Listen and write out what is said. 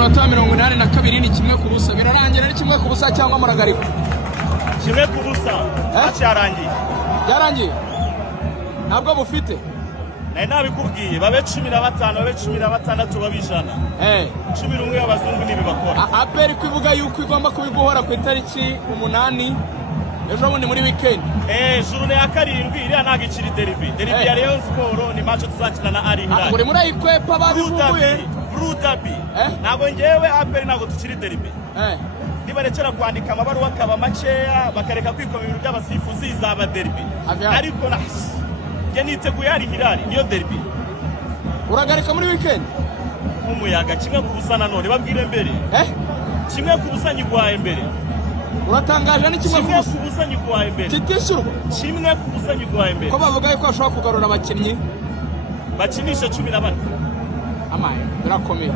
munota 82 ni kimwe ku busa birarangira ni kimwe ku busa cyangwa muragarika kimwe ku busa cyarangiye yarangiye ntabwo bufite naye nabikubwiye babe 15 babe 16 babijana 11 y'abazungu nibi bakora aperi kwivuga yuko igomba kubiguhora ku itariki 8 ejo bundi muri weekend journée ya karindwi iriya ntago ikiri derby ya Rayon Sport ni match tuzakina na Al Hilal muri ayikwepa babivuye Brutabi ntago ngewe aperi ntago tukiri derby nibarekera kwandika amabaruwa akaba makeya bakareka kwikoma ibintu by'abasifuzi izaba derby ariko nge niteguye Al Hilal niyo derby uragarika muri weekend umuyaga kimwe ku busa nanone babwire mbere kimwe ku busa nyigwaye mbere uratangaje ni kimwe ku busa nyigwaye mbere kitishyurwa kimwe ku busa nyigwaye mbere ko bavuga yuko bashobora kugarura abakinnyi bakinisha 14 amaye birakomeye